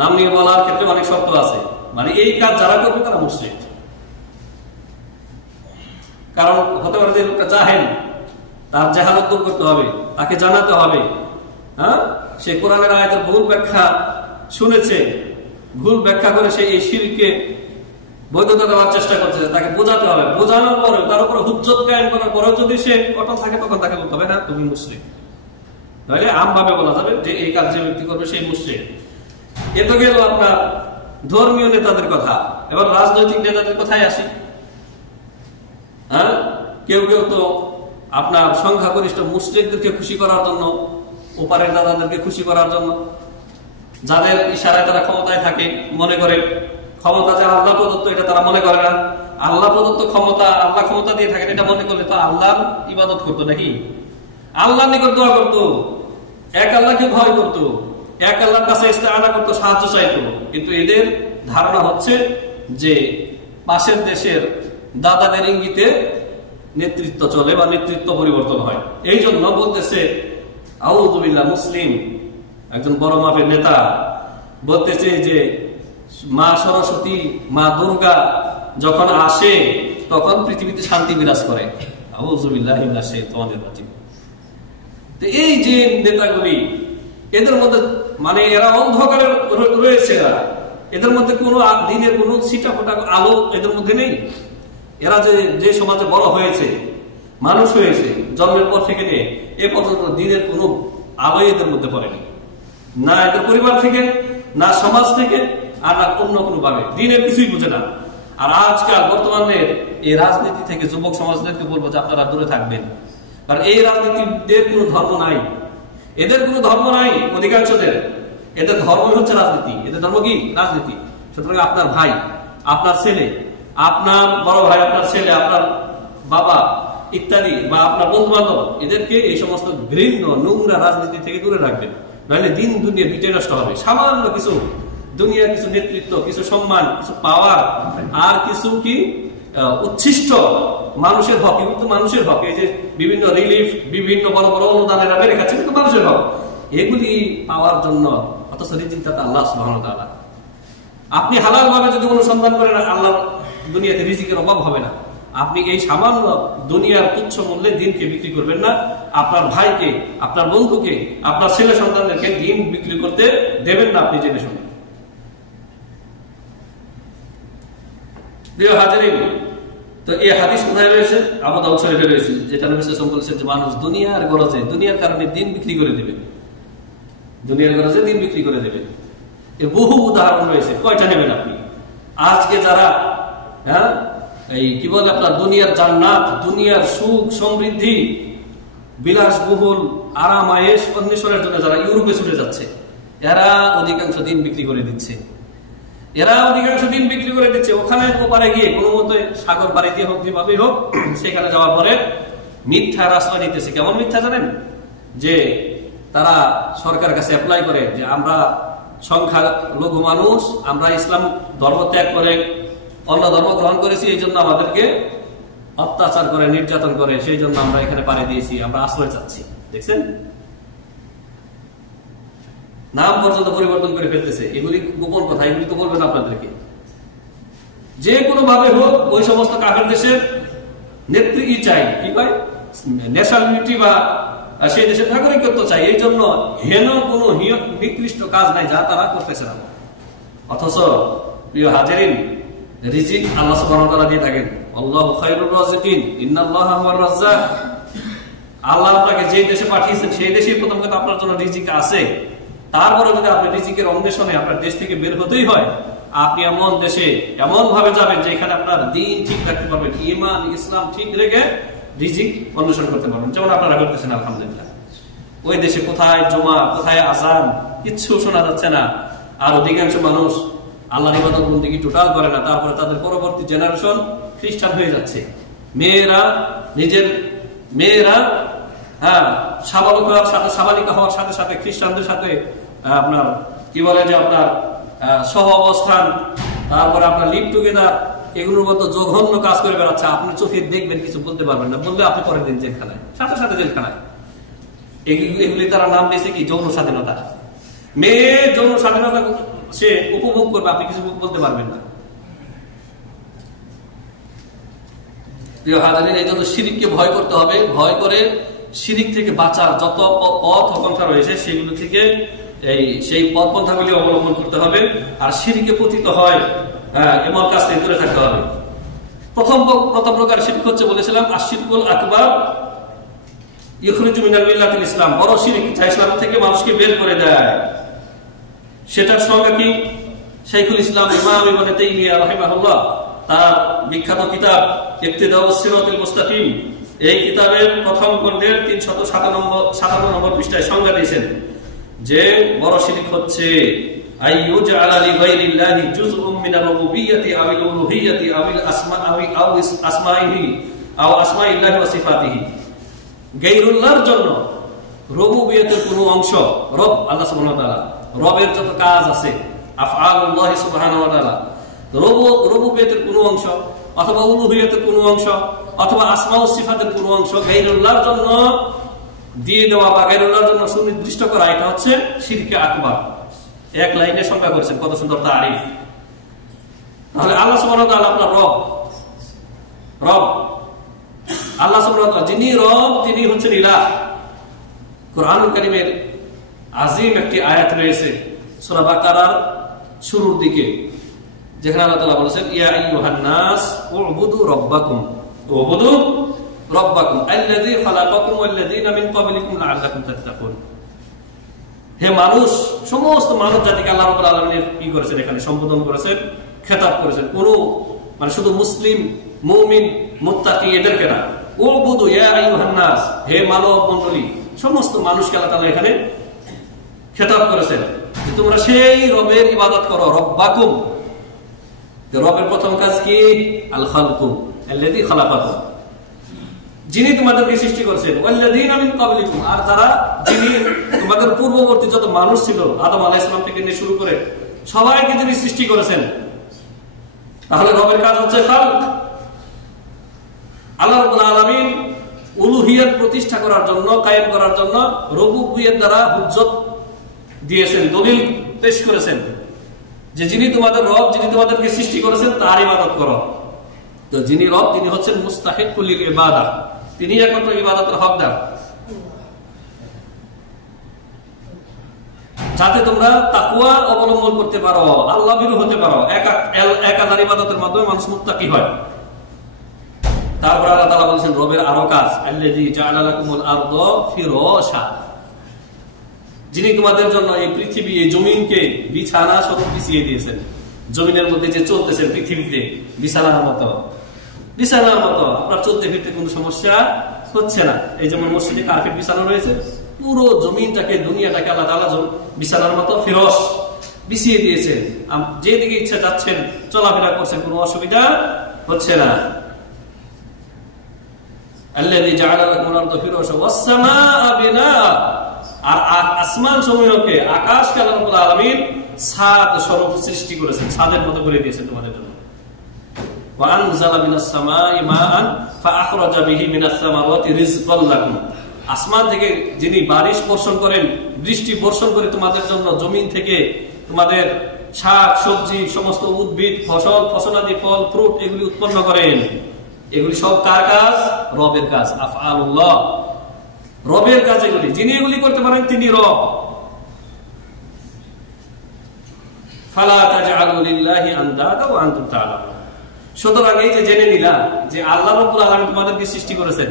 নাম নিয়ে বলার ক্ষেত্রে অনেক শর্ত আছে। মানে এই কাজ যারা করবে তারা মুশরিক। কারণ হতে পারে যে লোকটা জাহেল, তার জাহালত দূর করতে হবে, তাকে জানাতে হবে, হ্যাঁ, সে কোরআনের আয়াতের ভুল ব্যাখ্যা শুনেছে, ভুল ব্যাখ্যা করে সে এই শিরকে বৈধতা দেওয়ার চেষ্টা করছে, তাকে বোঝাতে হবে, বোঝানোর পরে তার উপর হুজ্জত কায়েম করার পরেও যদি সে অটল থাকে তখন তাকে বলতে হবে না তুমি মুসলিম। তাহলে আমভাবে বলা যাবে যে এই কাজ যে ব্যক্তি করবে সেই মুসলিম। এ তো গেল আপনার ধর্মীয় নেতাদের কথা। এবার রাজনৈতিক নেতাদের কথায় আসি। হ্যাঁ, কেউ কেউ তো আপনার সংখ্যাগরিষ্ঠ মুসলিমদেরকে খুশি করার জন্য, ওপারের দাদাদেরকে খুশি করার জন্য, যাদের ইশারায় তারা ক্ষমতায় থাকে, মনে করে ক্ষমতা যে আল্লাহ প্রদত্ত এটা তারা মনে করে না। আল্লাহ প্রদত্ত ক্ষমতা, আল্লাহ ক্ষমতা দিয়ে থাকেন এটা মনে করলে তো আল্লাহর ইবাদত করতো নাকি? আল্লাহর নিকট দোয়া করতো, এক আল্লাহকে ভয় করতো, এক আল্লাহর কাছে ইস্তেআনা করতো, সাহায্য চাইতো। কিন্তু এদের ধারণা হচ্ছে যে পাশের দেশের দাদাদের ইঙ্গিতে নেতৃত্ব চলে বা নেতৃত্ব পরিবর্তন হয়। এই জন্য বলতেছে আউযু বিল্লাহ, মুসলিম একজন বড় মাপের নেতা বলতেছে যে মা সরস্বতী, মা দুর্গা যখন আসে তখন পৃথিবীতে শান্তি বিরাজ করে। আউযু বিল্লাহি মিনাশ শাইতানির রাজিম। তো এই যে নেতাগুলি, এদের মধ্যে মানে এরা অন্ধকারে রয়েছে, এদের মধ্যে কোনো দিনের কোনো ছিটা ফোটা আলো এদের মধ্যে নেই। এরা যে সমাজে বড় হয়েছে, মানুষ হয়েছে, জন্মের পর থেকে নিয়ে এ পর্যন্ত দিনের কোনো আলো এদের মধ্যে পড়েনি, না এদের পরিবার থেকে, না সমাজ থেকে, আর না অন্য কোনো ভাবে দিনের কিছুই বুঝে না। আর আজকাল বর্তমানে এই রাজনীতি থেকে যুবক সমাজদেরকে বলবো যে আপনারা দূরে থাকবেন, কারণ এই রাজনীতিদের কোনো ধর্ম নাই, এদের কোনো ধর্ম নাই অধিকাংশদের। এদের ধর্ম হচ্ছে রাজনীতি, এদের ধর্ম কি? রাজনীতি। সুতরাং আপনার ভাই, আপনার ছেলে, আপনার বড় ভাই, আপনার ছেলে, আপনার বাবা ইত্যাদি, বা আপনার বন্ধু বান্ধব, এদেরকে এই সমস্ত ঘৃণ্য নোংরা রাজনীতি থেকে দূরে রাখবেন, নাহলে দিন দুনিয়া দুইটাই নষ্ট হবে। সামান্য কিছু দুনিয়ার কিছু নেতৃত্ব, কিছু সম্মান, কিছু পাওয়ার, আর কিছু কি উচ্ছিষ্ট মানুষের হক, কিন্তু মানুষের হক, এই যে বিভিন্ন রিলিফ, বিভিন্ন বড় বড় অনুদানের বেড়ে খাচ্ছে, কিন্তু মানুষের হক, এগুলি পাওয়ার জন্য অথচ রিজিকদাতা আল্লাহ সুবহানাহু ওয়া তাআলা। আপনি হালাল ভাবে যদি অনুসন্ধান করেন, আল্লাহ দুনিয়াতে রিজিকের অভাব হবে না। আপনি এই সামান্য দুনিয়ার তুচ্ছ মূল্যে দিনকে বিক্রি করবেন না। আপনার ভাইকে, আপনার বন্ধুকে, আপনার ছেলে সন্তানদেরকে দিন বিক্রি করতে দেবেন না, আপনি জেনে শুনে। প্রিয় হাজিরিন, তো এই হাদিস কোথায় রয়েছে? আবু দাউদ শরীফে রয়েছে, যেটা নবী সাল্লাল্লাহু আলাইহি ওয়াসাল্লাম বলেছেন যে মানুষ দুনিয়ার গরজে, দুনিয়ার কারণে দিন বিক্রি করে দেবে, দুনিয়ার গরজে দিন বিক্রি করে দেবে। এর বহু উদাহরণ রয়েছে, কয়টা নেবেন আপনি? আজকে যারা এই কি বলে আপনার দুনিয়ার জান্নাত, দুনিয়ার সুখ সমৃদ্ধি, বিলাসবহুল আরাম আয়েশ অন্বেষণের জন্য যারা ইউরোপে ছুটে যাচ্ছে, এরা অধিকাংশ দিন বিক্রি করে দিচ্ছে। ওখানে ওপারে গিয়ে কোনো মতে সাগর পাড়ি দিয়ে হোক, যেভাবেই হোক, সেখানে যাওয়ার পরে মিথ্যার আশ্রয় নিতেছে। কেমন মিথ্যা জানেন? যে তারা সরকারের কাছে অ্যাপ্লাই করে যে আমরা সংখ্যা লঘু মানুষ, আমরা ইসলাম ধর্ম ত্যাগ করে অন্য ধর্ম গ্রহণ করেছি, এই জন্য আমাদেরকে অত্যাচার করে, নির্যাতন করে, সেই জন্য আমরা এখানে পাড়ি দিয়েছি, আমরা আশ্রয় চাচ্ছি। দেখছেন, নাম পর্যন্ত পরিবর্তন করে ফেলতেছে। এগুলি গোপন কথা, এগুলি তো বলবেন আপনাদেরকে। যে কোনো ভাবে হোক ওই সমস্ত কাফের দেশের নেত্রী চাই, কি কয়, ন্যাশনালিটি বা সেই দেশের নাগরিকত্ব চাই। এই জন্য হেন কোন নিকৃষ্ট কাজ নাই যা তারা করতেছে না। অথচ প্রিয় হাজিরিন, রিজিক আল্লাহ সুবহানাহু ওয়া তাআলা দিয়ে থাকেন। আল্লাহু খায়রুর রাযিকিন, ইন্নাল্লাহা হুয়ার রাজ্জাক। আল্লাহ আপনাকে যে দেশে পাঠিয়েছেন সেই দেশেই প্রথম কথা আপনার জন্য রিজিক আছে। তারপরে যদি আপনি রিজিকের অন্বেষণে আপনার দেশ থেকে বের হতেই হয়, আপনি এমন দেশে এমন ভাবে যাবেন যে এখানে আপনার দিন ঠিক রাখতে পারবেন, ঈমান ইসলাম ঠিক রেখে রিজিক অন্বেষণ করতে পারবেন, যেমন আপনারা করতেছেন আলহামদুলিল্লাহ। ওই দেশে কোথায় জুমা, কোথায় আযান, কিচ্ছু শোনা যাচ্ছে না। আর অধিকাংশ মানুষ আল্লাহর ইবাদত বন্দেগী টোটাল করে না। তারপরে তাদের পরবর্তী জেনারেশন খ্রিস্টান হয়ে যাচ্ছে। মেয়েরা সাবালিকা হওয়ার সাথে সাথে খ্রিস্টানদের সাথে আপনার কি বলে যে আপনার সহ অবস্থান, তারপরে আপনার লিভ টুগেদার, এগুলোর মতো জঘন্য কাজ করে বেড়াচ্ছে। আপনি চোখে দেখবেন, কিছু বলতে পারবেন না, বললে আপনি পরের দিন জেলখানায়, সাথে সাথে জেলখানায়। এগুলি তারা নাম দিয়েছে কি যৌন স্বাধীনতা। মেয়ে যৌন স্বাধীনতা সে উপভোগ করবে, আপনি কিছু বলতে পারবেন না। এই জন্য শিরিককে ভয় করতে হবে। ভয় করে শিরিক থেকে বাঁচার যত পথ পন্থা রয়েছে সেগুলো থেকে সেই পথ পন্থাগুলি অবলম্বন করতে হবে। আর শিরিকে পতিত হয় এমন কাজ থেকে দূরে থাকতে হবে। প্রথম প্রকার শিরক হচ্ছে বলেছিলাম আশিরকুল আকবার ইখরিজু মিনাল মিল্লাতিল ইসলাম, বড় শিরক যা ইসলাম থেকে মানুষকে বের করে দেয়। সেটার সংজ্ঞা কি? শাইখুল ইসলাম ইমাম ইবনে তাইমিয়া রাহিমাহুল্লাহ তার বিখ্যাত কিতাব ইক্তিদাউস সিরাতুল মুস্তাকিম, এই কিতাবের প্রথম খণ্ডের 357 নম্বর পৃষ্ঠায় সংজ্ঞা দিয়েছেন যে বড় শিরক হচ্ছে আইয়ুজআলা লিগাইরিল্লাহি জুজউম মিনার রুবুবিয়্যাতি আওয়াল উলুহিয়্যাতি আওয়াল আসমাইহি আও আসমাইল্লাহি ওয়া সিফাতিহি, গায়রুল্লাহর জন্য রুবুবিয়্যাতের কোনো অংশ, রব আল্লাহ সুবহানাহু ওয়া তাআলা, রবের যত কাজ আছে আফআলুল্লাহি সুবহানাহু ওয়া তাআলা, রুবুবিয়্যাতের কোনো অংশ অথবা উলুহিয়্যাতের কোনো অংশ অথবা আসমা ও সিফাতের কোনো অংশ গায়রুল্লাহর জন্য দিয়ে দেওয়া বা গায়রুল্লাহর জন্য সুনির্দিষ্ট করা, এটা হচ্ছে শিরকে আকবার। এক লাইনে সংজ্ঞা করেছেন, কত সুন্দর তারিফ। তাহলে আল্লাহ সুবহানাহু ওয়া তাআলা আপনার রব আল্লাহ সুবহানাহু ওয়া তাআলা যিনি রব, তিনি হচ্ছেন ইলাহ। কুরআনুল কারীমের আযীম একটি আয়াত রয়েছে সূরা বাকারার শুরুর দিকে, যেখানে আল্লাহ তাআলা বলেছেন ইয়া আইয়ুহান নাস উবুদু রাব্বাকুম আল্লাযী খালাকাকুম ওয়াল্লাযীনা মিন ক্বাবলিকুম লাআল্লাকুম তাত্তাকুন। হে মানুষ, সমস্ত মানব জাতিকে আল্লাহ রাব্বুল আলামিন কি করেছেন, এখানে সম্বোধন করেছেন, খেতাব করেছেন। কোন মানে শুধু মুসলিম মুমিন মুত্তাকি এদেরকে না, উবুদু ইয়া আইয়ুহান নাস, হে মানব মণ্ডলী, সমস্ত মানুষকে আল্লাহ তাআলা এখানে খেতাব করেছেন যে তোমরা সেই রবের ইবাদত করো। রব্বাকুম, রবের প্রথম কাজ কি? আল খালকু আল্লাযী খালাকাকুম, যিনি তোমাদেরকে সৃষ্টি করেছেন, ওয়াল্লাযীনা মিন ক্বাবলিকুম, আর যারা যিনি তোমাদের পূর্ববর্তী যত মানুষ ছিল আদম আলাইহিস সালাম থেকে নিয়ে শুরু করে সবাইকে যিনি সৃষ্টি করেছেন। তাহলে রবের কাজ হচ্ছে খালক। আল্লাহ রাব্বুল আলামিন উলুহিয়ত প্রতিষ্ঠা করার জন্য, কায়েম করার জন্য রুবুবিয়ত দ্বারা হুজ্জত দিয়েছেন, দলিল পেশ করেছেন যে যিনি তোমাদের রব, যিনি তোমাদেরকে সৃষ্টি করেছেন তার ইবাদত করো। তো যিনি রব তিনি হচ্ছেন মুস্তাহিকুল লিল ইবাদাহ, তিনি একমাত্র ইবাদতের হকদার। যাতে তোমরা তাকওয়া অবলম্বন করতে পারো, আল্লাহ ভীরু হতে পারো, একাধারে ইবাদতের মাধ্যমে মানুষ মুত্তাকি হয়। তারপর আল্লাহ তাআলা বলেছেন রবের আরো কাজ, আল্লাযী জাআলা লাকুমুল আরদা ফিরাশা, যিনি তোমাদের জন্য এই পৃথিবী, এই জমিনকে বিছানা স্বরূপ বিছিয়ে দিয়েছেন। জমিনের মধ্যে যে চলতেছেন পৃথিবীতে বিছানার মতো আপনার চলতে ফিরতে কোনো সমস্যা হচ্ছে না। এই যেমন মসজিদে কার্পেট বিছানো রয়েছে, পুরো জমিনটাকে, দুনিয়াটাকে আল্লাহ তাআলা বিছানার মতো ফিরশ বিছিয়ে দিয়েছে। যেদিকে ইচ্ছা যাচ্ছেন, চলাফেরা করছেন, কোনো অসুবিধা হচ্ছে না। আল্লাযী জাআলা লাকুমুল আরদা ফিরাশা ওয়াস সামাআ বিনাআ, আর আসমান সমূহকে, আকাশকে আল্লাহ রাব্বুল আলামিন ছাদ স্বরূপ সৃষ্টি করেছেন, ছাদের মতো করে দিয়েছেন তোমাদের জন্য। ওয়া আনজালা মিনাস সামাই মাআন ফাআখরাজা বিহি মিনাস সামাওয়াতি রিজকাল লাকুম, আসমান থেকে যিনি বারিশ বর্ষণ করেন, বৃষ্টি বর্ষণ করে তোমাদের জন্য জমিন থেকে তোমাদের শাক সবজি, সমস্ত উদ্ভিদ, ফসলাদি, ফল ফ্রুট এগুলি উৎপন্ন করেন। এগুলি সব কার কাজ? রবের কাজ। আফআলুল্লাহ, রবের কাজ এগুলি। যিনি এগুলি করতে পারেন তিনি রব। ফালা তাজআলু লিল্লাহি আনদাদা ওয়া আনতুম তা'লামুন। সুতরাং এই যে জেনে নিলাম যে আল্লাহ রাব্বুল আলামিন তোমাদেরকে সৃষ্টি করেছেন,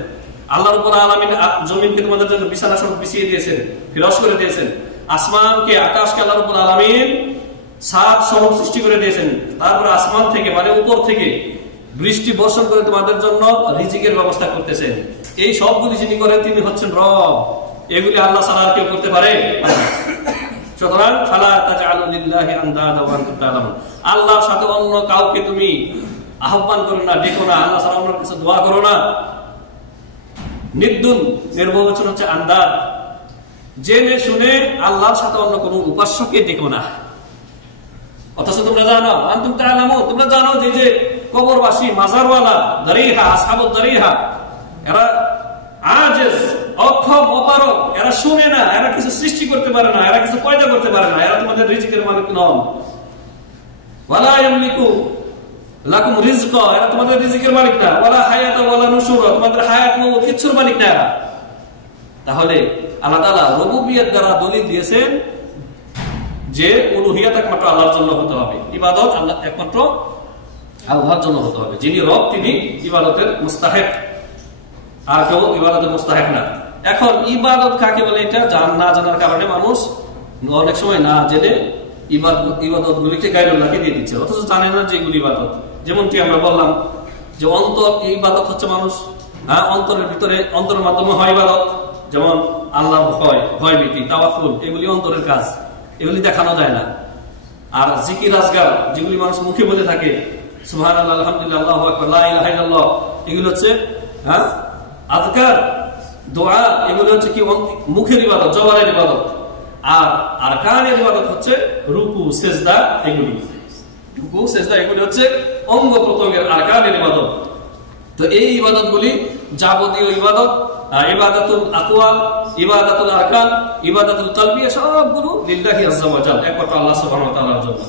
আল্লাহ রাব্বুল আলামিন জমিনকে তোমাদের জন্য বিছানা স্বরূপ বিছিয়ে দিয়েছেন, ফিরাশ করে দিয়েছেন। আসমানকে, আকাশকে আল্লাহ রাব্বুল আলামিন ছাদ স্বরূপ সৃষ্টি করে দিয়েছেন। তারপরে আসমান থেকে, মানে উপর থেকে বৃষ্টি বর্ষণ করে তোমাদের জন্য রিজিকের ব্যবস্থা করতেছেন। এই সবগুলি যিনি করেন তিনি হচ্ছেন রব। এগুলি আল্লাহ ছাড়া আর কেউ করতে পারে? সুতরাং ফালা তাজআলু লিল্লাহি আনদাদা ওয়া আনতুম তা'লামুন, আল্লাহর সাথে অন্য কাউকে তুমি আহ্বান করো না, ডেকো না, আল্লাহ ছাড়া অন্য কিছু দোয়া করো না। নিদ্দুন নির্বচন হচ্ছে আন্দাদ, জেনে শুনে আল্লাহর সাথে অন্য কোনো উপাস্যকে ডেকো না। অথচ তোমরা জানো, আনতুম তা'লামুন, তোমরা জানো যে কবরবাসী, মাজারওয়ালা, দারিহা, আসহাবুদ দারিহা, এরা আজেজ, অক্ষম, অপারগ, এরা শুনে না, এরা কিছু সৃষ্টি করতে পারে না, এরা কিছু পয়দা করতে পারে না, এরা তোমাদের রিজিকের মালিক নন। ওয়ালা ইয়ামলিকু লাকুম রিজকা, এরা তোমাদের রিজিকের মালিক না। ওয়ালা হায়াতা ওয়ালা নুশুরা, তোমাদের হায়াত মওত কিছুর মালিক না এরা। তাহলে আল্লাহ তাআলা রুবুবিয়ত দ্বারা দলিল দিয়েছেন যে উলুহিয়াত একমাত্র আল্লাহর জন্য হতে হবে, ইবাদত আল্লাহ একমাত্র আল্লাহর জন্য হতে হবে। যিনি রব তিনি ইবাদতের মুস্তাহিক, আর কেউ ইবাদতের মুস্তাহিক না। এখন ইবাদত কাকে বলে এটা না জানার কারণে মানুষ অনেক সময় না জেনে ইবাদত গুলিকে গায়রুল্লাহকে দিয়ে দিচ্ছে, অথচ জানে না যে এগুলি ইবাদত। যেমনটি আমরা বললাম যে অন্তর ইবাদত হচ্ছে মানুষ, অন্তরের ভিতরে অন্তরের মাধ্যমে হয় ইবাদত, যেমন আল্লাহ ভয়ভীতি, তাওয়াক্কুল, এগুলি অন্তরের কাজ, এগুলি দেখানো যায় না। আর জিকির আজগার যেগুলি মানুষ মুখে বলে থাকে, সুবহানাল্লাহ, আলহামদুলিল্লাহ, আল্লাহু আকবার, লা ইলাহা ইল্লাল্লাহ, এগুলো হচ্ছে আযকার, দোয়া, এগুলো হচ্ছে কি মুখের ইবাদত, জবানের ইবাদত। আর আরকানের ইবাদত হচ্ছে রুকু, সিজদা, এগুলি রুকু, সিজদা এগুলি হচ্ছে অঙ্গ প্রত্যঙ্গের আরকানের ইবাদত। তো এই ইবাদতগুলি যাবতীয় ইবাদত, ইবাদাতুল আকওয়াল, ইবাদাতুল আরকান, ইবাদাতুল কলবি, সবগুলো লিল্লাহি আযজা ওয়া জাল, একমাত্র আল্লাহ সুবহানাহু ওয়া তাআলার জন্য।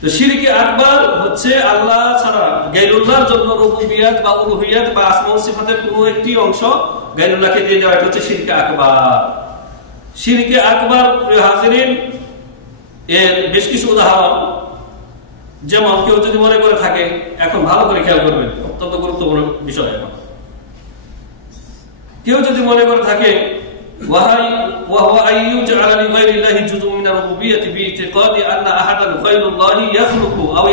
তো শিরকে আকবার হচ্ছে আল্লাহ ছাড়া গায়রুল্লাহর জন্য রুবুবিয়ত বা উলুহিয়ত বা আসমা ও সিফাতের কোনো একটি অংশ গায়রুল্লাহকে দিয়ে দেওয়া, এটা হচ্ছে শিরকে আকবার। শিরকে আকবার প্রিয় হাজিরিন, এর বেশ কিছু উদাহরণ। যেমন কেউ যদি মনে করে থাকে, এখন ভালো করে খেয়াল করবেন, অত্যন্ত গুরুত্বপূর্ণ বিষয়। এখন কেউ যদি মনে করে থাকে وهو أن يجعل لغير الله جزء من الربوبية باعتقاد أن أحدا غير الله يخلق أو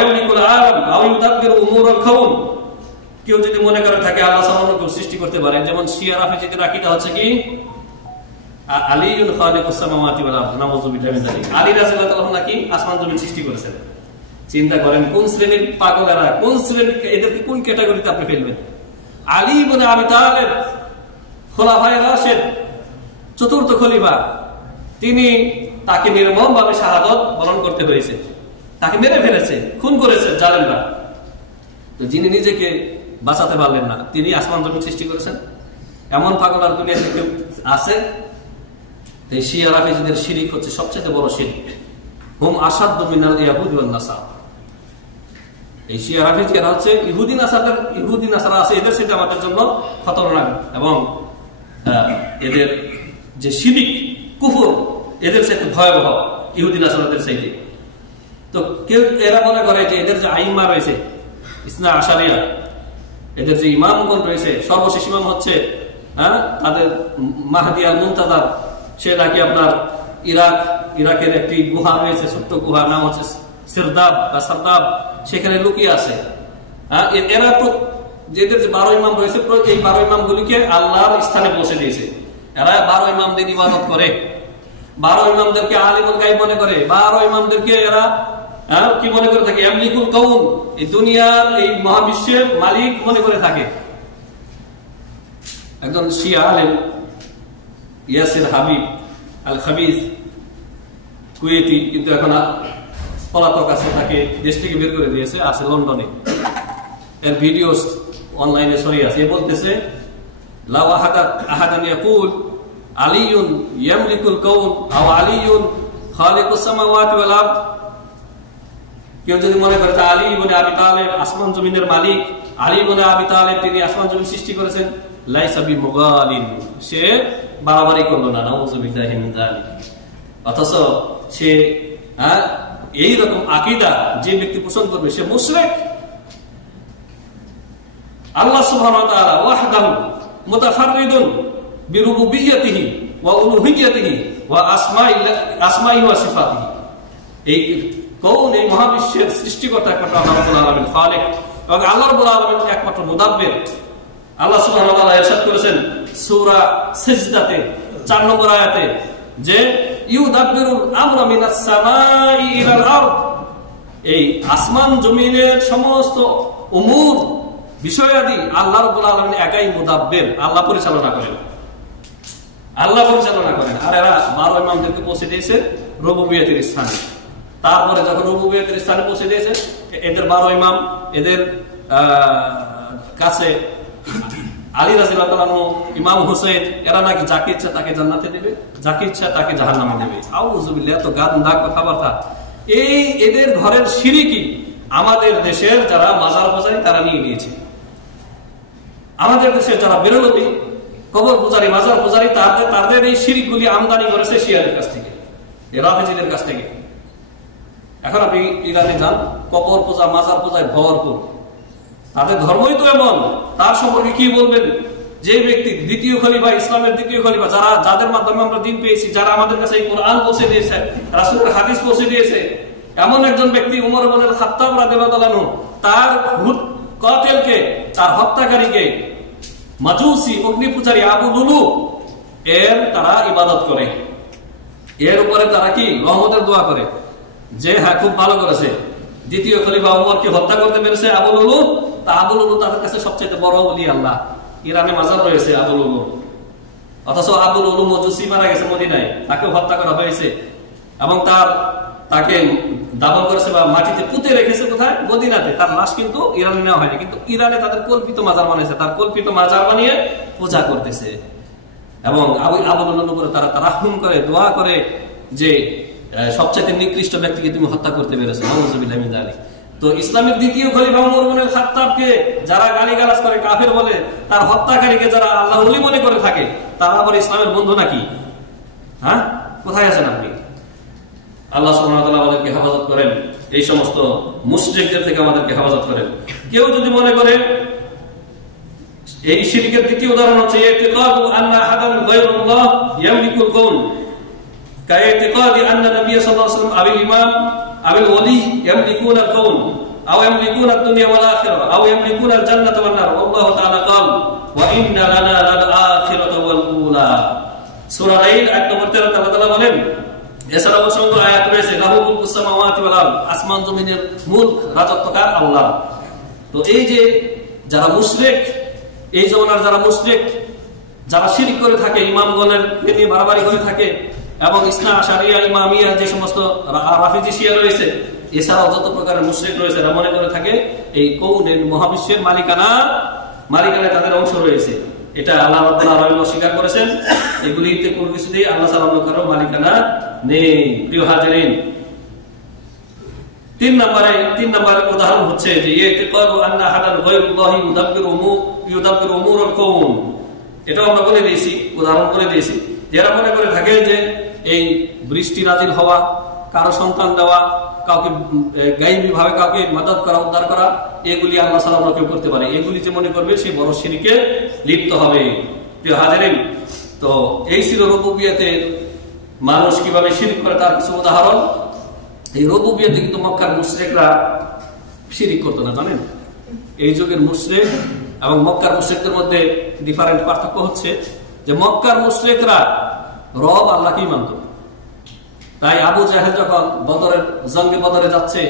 يملك العالم أو يدبر أمور الكون। কেউ যদি মনে করে থাকে আল্লাহ সামান্য কেউ সৃষ্টি করতে পারে, যেমন শিয়া রাফিজিদের আকীদা হচ্ছে কি আলীউন খালিকুস সামাওয়াতি ওয়াল আরদ, নাউযু বিল্লাহি মিন যালিক, আলী রাদিয়াল্লাহু তাআলা নাকি আসমান জমিন সৃষ্টি করেছেন। চিন্তা করেন কোন শ্রেণীর পাগলেরা, কোন শ্রেণীর, এদেরকে কোন ক্যাটাগরিতে আপনি ফেলবেন? আলী ইবনে আবি তালেব, খোলাফায়ে রাশিদ, চতুর্থ খলিফা, তিনি তাকে নির্মমভাবে শাহাদাত বরণ করতে হয়েছে, তাকে মেরে ফেলেছে, খুন করেছে জালেমরা। তো যিনি নিজেকে বাঁচাতে পারলেন না, তিনি আসমান জমিন সৃষ্টি করেছেন। এমন পাগল আর দুনিয়াতে কেউ আছে? এই শিয়া রাফিজিদের শিরক হচ্ছে সবচেয়ে বড় শিরক। হুম আসাদ্দু মিনাল ইয়াহুদি ওয়ান নাসারা। এই শিয়া রাফিজিরা হচ্ছে ইহুদি নাসারা আছে, এদের সাথে আমাদের জন্য খতরনাক, এবং এদের যে শিরক কুফর এদের সাথে ভয়াবহ, ইহুদি নাসারাদের সাথে। তো কেউ এরা মনে করে যে এদের যে আইম্মা রয়েছে ইসনা আশারিয়া, এদের যে ইমামগণ রয়েছে, সর্বশেষ ইমাম হচ্ছে তাদের মাহদি আল মুনতাজার, সে নাকি আপনার ইরাকের একটি গুহা রয়েছে, ছোট্ট গুহা, নাম হচ্ছে সিরদাব বা সারদাব, সেখানে লুকিয়ে আছে। এরা তো যেদের যে 12 ইমাম রয়েছে, এই 12 ইমাম গুলিকে আল্লাহর স্থানে পৌঁছে দিয়েছে। এরা 12 ইমামদের ইবাদত করে, 12 ইমামদেরকে আলিমুল গায়ব মনে করে, 12 ইমামদেরকে এরা কি মনে করে থাকে? ইয়ামলিকুল কাউন, এই দুনিয়ার, এই মহাবিশ্বের মালিক মনে করে থাকে। একজন শিয়া আলেম ইয়াসির হাবিব আল খাবিজ, কুয়েতি, কিন্তু এখন পলাতক আছে, তাকে দেশ থেকে বের করে দিয়েছে, আছে লন্ডনে। এর ভিডিও অনলাইনে ছড়িয়ে আছে। এ বলতেছে লাউ আহাদান ইয়াকুল আলিয়ুন ইয়ামলিকুল কাউন আও আলিয়ুন খালিকুস সামাওয়াতি ওয়াল আরদ, কেউ যদি মনে করে আলী ইবনে আবি তালেব আসমান জমিনের মালিক, আলী ইবনে আবি তালেব তিনি আসমান জমিন সৃষ্টি করেছেন, লাইসা বিমুগালিন, সে বাড়াবাড়ি করলো না, নাউযু বিল্লাহি মিন যালিক। অথচ সে এই রকম আকীদা যে ব্যক্তি পোষণ করবে সে মুশরিক। আল্লাহ সুবহানাহু ওয়া তাআলা ওয়াহদাহু মুতাফাররিদুন বিরুবুবিয়্যতিহি ওয়া উলুহিয়্যতিহি ওয়া আসমাইহি ওয়া সিফাতিহি। এই কোন, এই মহাবিশ্বের সৃষ্টিকর্তা একমাত্র আল্লাহ রাব্বুল আলামিন খালিক, এবং আল্লাহ রাব্বুল আলামিন একমাত্র মুদাব্বির। আল্লাহ সুবহানাহু ওয়া তাআলা ইরশাদ করেছেন সূরা সিজদাতে 4 নম্বর আয়াতে যে ইউদাব্বিরুল আমরা মিনাস সামাই ইলাল আরদ, এই আসমান জমিনের সমস্ত উমুর বিষয়াদি আল্লাহ রাব্বুল আলামিন একাই মুদাব্বির, আল্লাহ পরিচালনা করেন, আল্লাহ পরিচালনা করেন। আর এরা 12 ইমামদেরকে পৌঁছে দিয়েছে রুবুবিয়তের স্থানে। তারপরে যখন রুবুবিয়তের স্থানে পৌঁছে দিয়েছে, এদের 12 ইমাম, এদের কাছে আলী রাদিয়াল্লাহু তাআলা, ইমাম হুসাইন, এরা নাকি যাকে ইচ্ছা তাকে জান্নাতে দেবে, যাকে ইচ্ছা তাকে জাহান্নামে দেবে। আউযু বিল্লাহ, এত গান্দা কথাবার্তা। এই এদের ঘরের শিরকি আমাদের দেশের যারা মাজার পূজারী তারা নিয়ে নিয়েছে। আমাদের দেশের যারা বেরলভী, কবর পূজারী, মাজার পূজারী, তাদের এই শিরকগুলি আমদানি করেছে শিয়াদের কাছ থেকে, রাফেজিদের কাছ থেকে। এখন আপনি ইরানে যান, কবর পূজা, মাজার পূজায় ভরপুর। তাদের ধর্মই তো এমন। তার সম্পর্কে কি বলবেন? যে ব্যক্তি দ্বিতীয় খলিফা, ইসলামের দ্বিতীয় খলিফা, যাদের মাধ্যমে আমরা দিন পেয়েছি, যারা আমাদের কাছে এই কোরআন পৌঁছে দিয়েছে, রাসূলের হাদিস পৌঁছে দিয়েছে, এমন একজন ব্যক্তি উমর ইবনে খাত্তাব রাদিয়াল্লাহু তাআলা তার কাতিলকে, তার হত্যাকারীকে মাজুসি, অগ্নি পূজারী আবু লুলু এর তারা ইবাদত করে। এর উপরে তারা কি রহমতের দোয়া করে যে হ্যাঁ খুব ভালো করেছে, দ্বিতীয় খলিফা উমরকে হত্যা করতে পেরেছে আবু লুলু। তা আবু লুলু তাদের কাছে সবচেয়ে বড় ওলি আল্লাহ। ইরানে মাজার রয়েছে আবু লুলু, অথচ আবু লুলু মজুসি মারা গেছে মদিনায়, তাকে হত্যা করা হয়েছে এবং তাকে দাফন করেছে বা মাটিতে পুঁতে রেখেছে কোথায়? মদিনাতে। তার লাশ কিন্তু ইরানে নেওয়া হয়নি, কিন্তু ইরানে তাদের কল্পিত মাজার বানিয়েছে, তার কল্পিত মাজার বানিয়ে পূজা করতেছে। এবং আবু লুলুর উপরে তারা তারাহুম করে, দোয়া করে যে সবচেয়ে নিকৃষ্ট ব্যক্তিকে তুমি হত্যা করতে পেরেছো, নাউযুবিল্লাহি মিন যালিক। তো ইসলামের দ্বিতীয় খলিফা উমর ইবনে খাত্তাবকে যারা গালিগালাজ করে, কাফের বলে, তার হত্যাকারীকে যারা আল্লাহ ওলি মনে করে থাকে, তারা আবার ইসলামের বন্ধু নাকি? হ্যাঁ, কোথায় আছেন আপনি? আল্লাহ সুবহানাহু ওয়া তাআলা আমাদেরকে হেফাজত করেন, এই সমস্ত মুশরিকদের থেকে আমাদেরকে হেফাজত করেন। কেউ যদি মনে করে, এই শিরকের দ্বিতীয় উদাহরণ হচ্ছে ইতিকাদু আন্না আহাদান গায়রুল্লাহ ইয়ামলিকুল কাউন, কাইতিকাদি আন্না নবী সাল্লাল্লাহু আলাইহি ওয়াসাল্লাম আবিল ইমাম আবিল ওলি ইয়ামলিকুনা কাউন আও ইয়ামলিকুনা দুনিয়া ওয়াল আখিরাহ আও ইয়ামলিকুনা আল জান্নাতা ওয়ান নার। আল্লাহু তাআলা قال ওয়া ইন্না লানা লাল আখিরাতা ওয়াল উলা। সূরা আল আয়াত নম্বর 13 আল্লাহ তাআলা বলেন, এছাড়াও অসংখ্য আয়াত রয়েছে, লাহু মুলকুস সামাওয়াতি ওয়াল আরদ, আসমান জমিনের মুলক, রাজত্বকার আল্লাহ। তো এই যে যারা মুশরিক, এই জমানার যারা মুশরিক, যারা শিরক করে থাকে, ইমামগণের নিয়ে বাড়াবাড়ি করে থাকে, এবং ইসনা আশারিয়া, ইমামিয়া, যে সমস্ত রাফিজি শিয়া রয়েছে, এছাড়াও যত প্রকারের মুশরিক রয়েছে, এরা মনে করে থাকে এই কৌনের মহাবিশ্বের মালিকানায় তাদের অংশ রয়েছে। এটা আল্লাহ রাব্বুল আলামিন অস্বীকার করেছেন। এগুলিতে কোনো কিছুতেই আল্লাহ ছাড়া অন্য কারো মালিকানা নেই। প্রিয় হাজিরিন, তিন নম্বরে উদাহরণ হচ্ছে যে ইতিকাদু আন্না আহাদান গায়রুল্লাহি ইউদাব্বিরু উমুরুল কাউন। এটা আমরা বলে দিয়েছি, উদাহরণ করে দিয়েছি। যারা মনে করে থাকে যে এই বৃষ্টি নাজিল হওয়া, কারো সন্তান দেওয়া, কাউকে গায়বী ভাবে কাউকে মদদ করা, উদ্ধার করা, এগুলি আল্লাহ ছাড়া অন্য কেউ করতে পারে, এগুলি যে মনে করবে সে বড় শিরকে লিপ্ত হবে। প্রিয় হাজিরিন, তো এই ছিল রুবুবিয়তে মানুষ কিভাবে শিরক করে তার কিছু উদাহরণ। এই রুবুবিয়তে কিন্তু মক্কার মুশরিকরা শিরক করতো না, জানেন? এই যুগের মুশরিক এবং মক্কার মুশরিকদের মধ্যে ডিফারেন্ট পার্থক্য হচ্ছে যে মক্কার মুশরিকরা রব আল্লাহকেই মানত। তাই আবু জাহেল যখন জঙ্গে বদরে যাচ্ছে,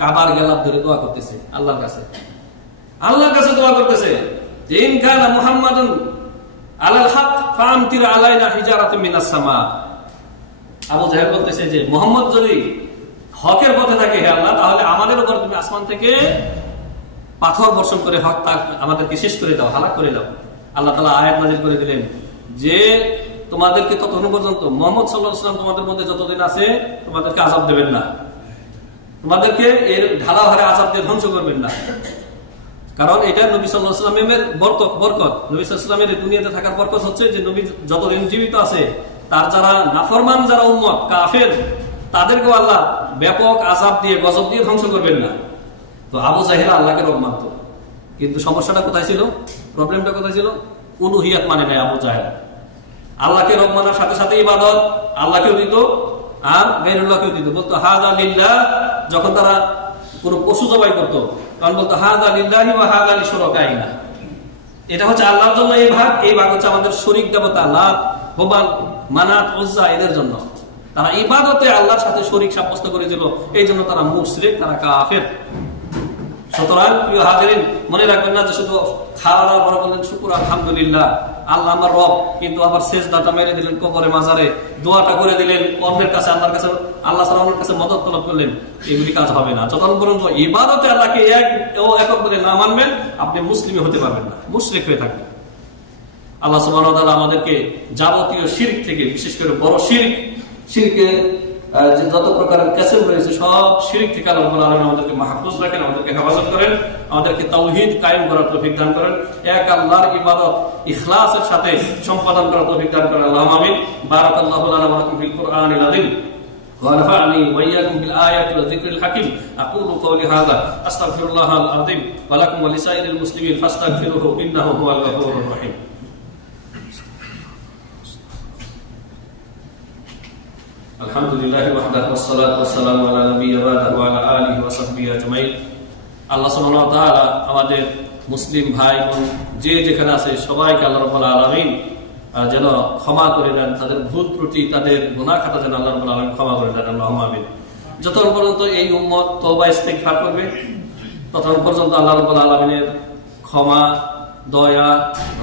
কাবার গেলাপ ধরে দোয়া করতেছে আল্লাহর কাছে দোয়া করতেছে যে ইন কানা মুহাম্মাদুন আলাল হক ফামতির আলাইনা হিজারাতাম মিনাস সামা। আবু জাহেল বলতেছে যে মুহাম্মদ যদি হকের পথে থাকে, হে আল্লাহ, তাহলে আমাদের উপর তুমি আসমান থেকে পাথর বর্ষণ করে হক আমাদেরকে শেষ করে দাও, হালাক করে দাও। আল্লাহ তাআলা আয়াত নাযিল করে দিলেন যে তোমাদেরকে ততক্ষণ পর্যন্ত মুহাম্মদ সাল্লাল্লাহু আলাইহি ওয়াসাল্লাম তোমাদের মধ্যে যতদিন আছে তোমাদেরকে আযাব দেবেন না, তোমাদেরকে এর ধারাহারে আযাব দিয়ে ধ্বংস করবেন না। কারণ এটা নবী সাল্লাল্লাহু আলাইহি ওয়াসাল্লামের বরকত। নবী সাল্লাল্লাহু আলাইহি ওয়াসাল্লামের দুনিয়াতে থাকার বরকত হচ্ছে যে নবী যতদিন জীবিত আছে, তার যারা নাফরমান, যারা উম্মত কাফের, তাদেরকে আল্লাহ ব্যাপক আযাব দিয়ে, গজব দিয়ে ধ্বংস করবেন না। তো আবু জাহেল আল্লাহকে রব মানত, কিন্তু সমস্যাটা কোথায় ছিল? প্রবলেমটা কোথায় ছিল? উলুহিয়াত মানে নাই আবু জাহেল। আল্লাহকে রব মানার সাথে সাথে ইবাদত আল্লাহকেও দিত আর গায়রুল্লাহকেও দিত। বলতো হাযা লিল্লাহ, যখন তারা কোনো পশু জবাই করতো তখন বলতো হাযা লিল্লাহি ওয়া হাযা লিশুরাকাইনা, এটা হচ্ছে আল্লাহর জন্য এই ভাগ হচ্ছে আমাদের শরীক দেবতা লাত, হুবাল, মানাত, উজ্জা, এদের জন্য। তারা ইবাদতে আল্লাহর সাথে শরীক সাব্যস্ত করেছিল, এই জন্য তারা মুশরিক, তারা কাফের। সুতরাং প্রিয় হাজিরিন, মনে রাখবেন না যে শুধু খাওয়ার পর বললেন শুকর আলহামদুলিল্লাহ, আল্লাহ আমার রব, কিন্তু আবার শেষদাটা মেরে দিলেন কবরে মাজারে, দোয়াটা করে দিলেন অন্যের কাছে, আল্লাহর কাছে, আল্লাহ ছাড়া অন্যের কাছে মদদ তলব করলেন, এগুলি কাজ হবে না। যতক্ষণ পর্যন্ত ইবাদতে আল্লাহকে একক বলে না মানবেন, আপনি মুসলিম হতে পারবেন না, মুশরিক হয়ে থাকবেন। আল্লাহ সুবহানাহু ওয়া তাআলা আমাদেরকে যাবতীয় শিরক থেকে, বিশেষ করে বড় শিরকে যে যত প্রকারের ক্যাসেট রয়েছে সব শিরক থেকে আল্লাহ রাব্বুল আলামিন আমাদেরকে মাহফুজ রাখেন, আমাদেরকে হেফাজত করেন, আমাদেরকে তাওহীদ কায়েম করার তৌফিক দান করেন, এক আল্লাহর ইবাদত ইখলাসের সাথে সম্পাদন করার তৌফিক দান করেন। আল্লাহুম্মা আমিন। বারাকাল্লাহু লানা ওয়া লাকুম ফিল কুরআনিল আযীম ونفعني وإياكم بالآيات والذكر الحكيم. أقول قولي هذا أستغفر الله العظيم ولكم ولسائر المسلمين فاستغفروه إنه هو الغفور الرحيم. الحمد لله وحده والصلاة والسلام على نبي بعده وعلى آله وصحبه أجمعين. আল্লাহ সুবহানাহু ওয়া তাআলা আমাদের মুসলিম ভাই বোন যে যেখানে আছে সবাইকে আল্লাহ রাব্বুল আলামিন যেন ক্ষমা করে দেন, তাদের ভুল ত্রুটি তাদের গুনাহ খাতা যেন আল্লাহ রাব্বুল আলামিন ক্ষমা করে দেন। আল্লাহুম্মা আমিন। যতক্ষণ পর্যন্ত এই উম্মত তওবা ইস্তিগফার করবে ততক্ষণ পর্যন্ত আল্লাহ রাব্বুল আলামিনের ক্ষমা, দয়া,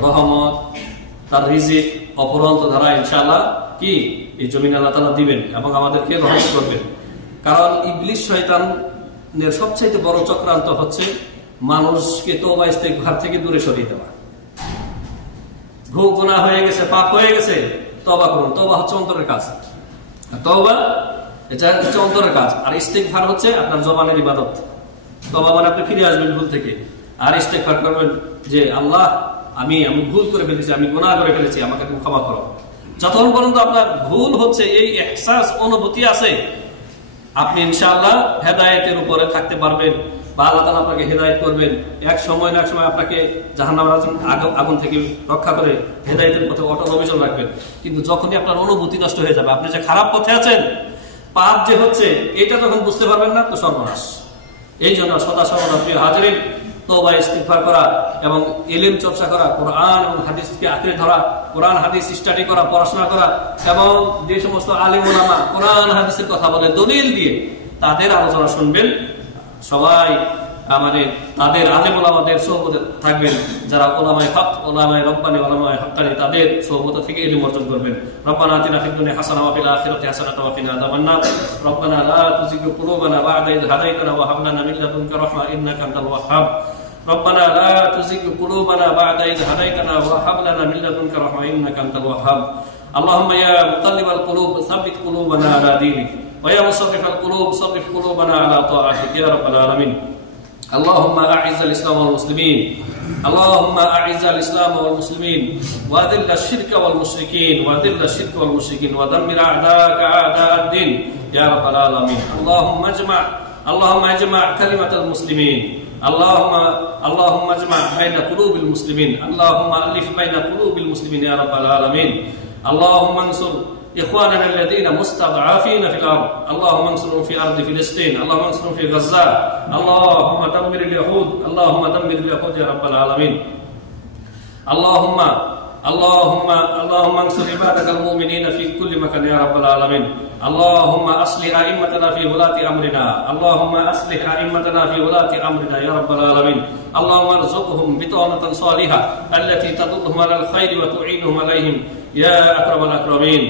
রহমত, তার রিজিক অপরন্ত ধারা ইনশাআল্লাহ কি এই জমিন আল্লাহ তাআলা দিবেন এবং আমাদেরকে রহমত করবেন। কারণ ইবলিস শয়তানের সবচেয়ে বড় চক্রান্ত হচ্ছে মানুষকে তওবা ইস্তিগফার থেকে দূরে সরিয়ে দেওয়া। ভুল গুনাহ হয়ে গেছে, পাপ হয়ে গেছে, তওবা করুন। তওবা হচ্ছে অন্তরের কাজ, তওবা এটা হচ্ছে অন্তরের কাজ, আর ইস্তিগফার হচ্ছে আপনার জবানের ইবাদত। তওবা মানে আপনি ফিরে আসবেন ভুল থেকে, আর ইস্তিগফার করবেন যে আল্লাহ আমি ভুল করে ফেলেছি, আমি গুনাহ করে ফেলেছি, আমাকে তুমি ক্ষমা করো। যতক্ষণ পর্যন্ত আপনার ভুল হচ্ছে এই ইহসাস অনুভূতি আছে, আপনি ইনশাআল্লাহ হেদায়েতের উপরে থাকতে পারবেন বা আল্লাহ তাআলা আপনাকে হেদায়েত করবেন। এক সময় না এক সময় আপনাকে জাহান্নামের আগুন থেকে রক্ষা করে হেদায়েতের পথে অটল অবিচল রাখবেন। কিন্তু যখনই আপনার অনুভূতি নষ্ট হয়ে যাবে, আপনি যে খারাপ পথে আছেন, পাপ যে হচ্ছে, এটা যখন বুঝতে পারবেন না তো সর্বনাশ। এই জন্য সদা সর্বদা প্রিয় হাজিরিন, তওবা ইস্তিগফার করা এবং ইলম চর্চা করা, কোরআন এবং হাদিসকে আঁকড়ে ধরা, কোরআন হাদিস স্টাডি করা, পড়াশোনা করা, এবং যে সমস্ত আলিম ওলামা কোরআন হাদিসের কথা বলে দলিল দিয়ে তাদের আলোচনা শুনবেন। সবাই মানে তাদের আলেম ওলামাদের সোহবতে থাকবেন, যারা ওলামায়ে হক, ওলামায়ে রব্বানি, ওলামায়ে হক্কানি, তাদের সোহবত থেকে ইলম অর্জন করবেন। রব্বানা আতিনা ফিদ দুনিয়া হাসানাহ ওয়া ফিল আখিরাতি হাসানাতাও ওয়া কিনা আযাবান নার। রব্বানা লা তুযিগ কুলুবানা বা'দা ইয হাদাইতানা ওয়া হাব লানা মিন লাদুনকা রাহমা ইন্নাকা আনতাল ওয়াহ্হাব। ربنا لا تزغ قلوبنا بعد إذ هديتنا وهب لنا من لدنك رحمة إنك أنت الوهاب. اللهم يا مقلب القلوب ثبت قلوبنا على دينك ويا مصرف القلوب صرف قلوبنا على طاعتك يا رب العالمين. اللهم أعز الإسلام والمسلمين، اللهم أعز الإسلام والمسلمين وأذل الشرك والمشركين، وأذل الشرك والمشركين ودمر أعداءك أعداء الدين يا رب العالمين. اللهم اجمع كلمة المسلمين، اللهم اجمع بين قلوب المسلمين، اللهم ألف بين قلوب المسلمين يا رب العالمين. اللهم انصر إخواننا الذين مستضعفين في الأرض، اللهم انصرهم في أرض فلسطين، اللهم انصرهم في غزة، اللهم دمر اليهود، اللهم دمر اليهود يا رب العالمين. اللهم انصر عبادك المؤمنين في كل مكان يا رب العالمين. اللهم أصلح أئمتنا في ولاة أمرنا، اللهم أصلح أئمتنا في ولاة أمرنا يا رب العالمين. اللهم ارزقهم بطانة صالحة التي تدلهم على الخير وتعينهم عليهم يا أكرم الأكرمين.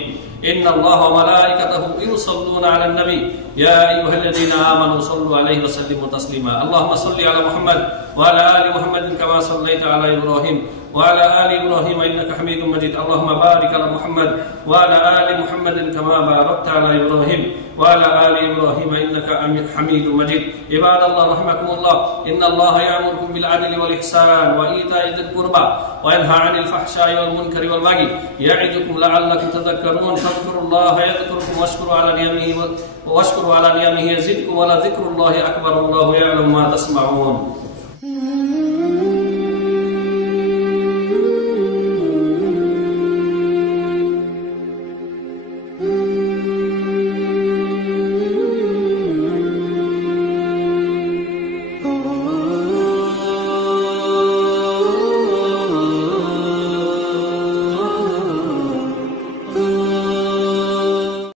إن الله وملائكته يصلون على النبي يا أيها الذين آمنوا صلوا عليه وسلموا تسليما. اللهم صل على محمد وعلى آل محمد كما صليت على إبراهيم وعلى آل إبراهيم إنك حميد مجيد. اللهم بارك على محمد وعلى آل محمد كما باركت على إبراهيم وعلى آل إبراهيم إنك حميد مجيد. عباد الله رحمكم الله، إن الله يأمركم بالعدل والإحسان وإيتاء ذي القربى وينهى عن الفحشاء والمنكر والبغي يعظكم لعلكم تذكرون. فاذكروا الله يذكركم واشكروا على نعمه يزدكم ولذكر الله أكبر. الله يعلم ما تسمعون.